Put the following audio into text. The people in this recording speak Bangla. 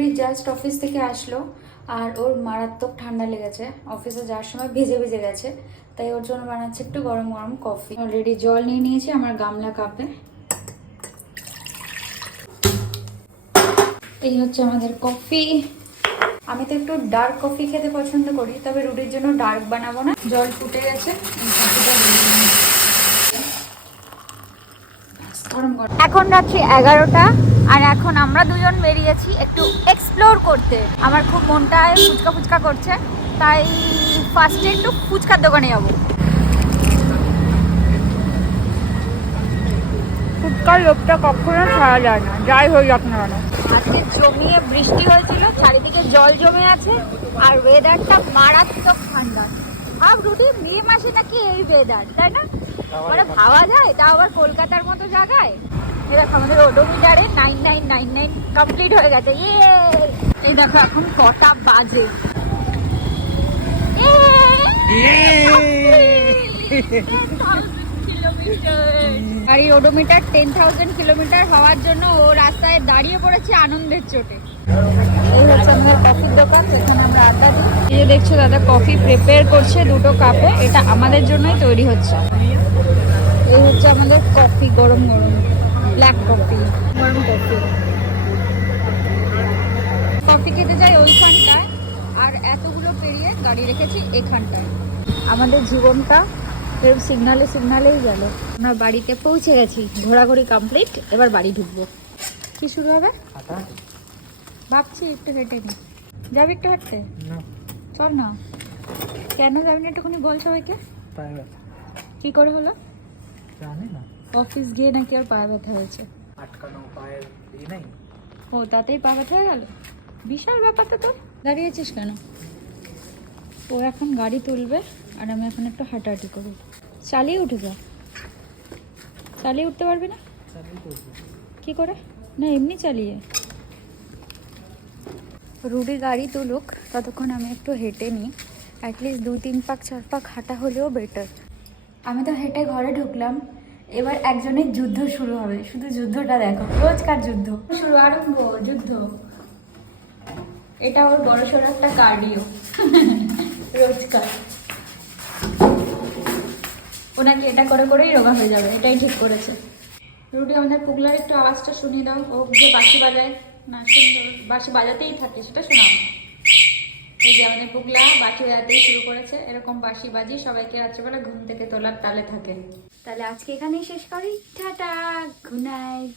রুডি জাস্ট অফিস থেকে আসলো আর ওর মারাত্মক ঠান্ডা লেগেছে, অফিসে যাওয়ার সময় ভিজে ভিজে গেছে, তাই ওর জন্য বানাচ্ছে একটু গরম গরম কফি। অলরেডি জল নিয়ে নিয়েছি আমার গামলা কাপে। এই হচ্ছে আমাদের কফি। আমি তো একটু ডার্ক কফি খেতে পছন্দ করি, তবে রুটির জন্য ডার্ক বানাবো না। জল ফুটে গেছে, এখন রাত্রি 11টা আর এখন আমরা দুজন বেরিয়েছি একটু এক্সপ্লোর করতে। আমার খুব মনটায় ফুচকা ফুচকা করছে, তাই ফার্স্টে একটু ফুচকার দোকানে যাবো। ফুচকার লোকটা কখনো ছাড়া যায় না, যাই হয়ে যাক না কেন। আজকে জমিয়ে বৃষ্টি হয়েছিল, চারিদিকে জল জমে আছে আর ওয়েদারটা মারাত্মক ঠান্ডা। আর রুটি মে মাসে নাকি এই ওয়েদার, তাই না? মানে ভাবা যায়, তা আবার কলকাতার মতো জায়গায়। এই দেখো আমাদের ওডোমিটারে 9999 কমপ্লিট হয়ে গেছে। এই দেখো এখন কটা বাজে। গাড়ি ওডোমিটার 10,000 কিলোমিটার হওয়ার জন্য ও রাস্তায় দাঁড়িয়ে পড়েছে আনন্দের চোটে। এই হচ্ছে আমাদের কফির দোকান, যেখানে আমরা আড্ডা দিই। এই যে দেখছো দাদা কফি প্রিপেয়ার করছে দুটো কাপে, এটা আমাদের জন্যই তৈরি হচ্ছে। এই হচ্ছে আমাদের কফি, গরম গরম ব্ল্যাক কফি, গরম কফি। কফি খেতে যাই ওইখানটায়, আর এতগুলো পেরিয়ে গাড়ি রেখেছি এখানটায়। আমাদের জীবনটা এরকম সিগনালে সিগনালেই গেল। আমরা বাড়িতে পৌঁছে গেছি, ঘোরাঘুরি কমপ্লিট, এবার বাড়ি ঢুকবো। কি শুরু হবে ভাবছি, একটু হেঁটে নি। যাবি একটু হাঁটতে? চল না। কেন যাবি না একটুখানি বল সবাইকে। কি করে হলো? জানি না, অফিস গিয়ে নাকি আর পায়ে ব্যথা হয়েছে। আটকানো পায়ের নাই। ও তাতেই পা ব্যথা হয়ে গেল, বিশাল ব্যাপার তো। তোর দাঁড়িয়েছিস কেন? ও এখন গাড়ি তুলবে আর আমি এখন একটু হাঁটাহাঁটি করবো। চালিয়ে উঠে যা। চালিয়ে উঠতে পারবি না? কি করে? না এমনি চালিয়ে। রুডি গাড়ি তুলুক, ততক্ষণ আমি একটু হেঁটে নিই। অ্যাটলিস্ট 2-3 পাক 4 পাক হাঁটা হলেও বেটার। আমি তো হেঁটে ঘরে ঢুকলাম, এবার একজনের যুদ্ধ শুরু হবে। শুধু যুদ্ধটা দেখো, রোজকার যুদ্ধ শুরু, আরম্ভ যুদ্ধ। এটা ওর বড়সড় একটা কার্ডিও রোজকার। ওনাকে এটা করে করেই রোগা হয়ে যাবে, এটাই ঠিক করেছে। রুডি আমাদের পুগলার একটু আওয়াজটা শুনিয়ে দাও। ও যে বাঁশি বাজায় না, সুন্দর বাঁশি বাজাতেই থাকে, সেটা শোনাও। এই যে আমাদের পুগলা বাঁশি বাজাতেই শুরু করেছে। এরকম বাঁশি বাজি সবাইকে রাত্রেবেলা ঘুম থেকে তোলার তালে থাকে। তাহলে আজকে এখানেই শেষ করি, টাটা, গুড নাইট।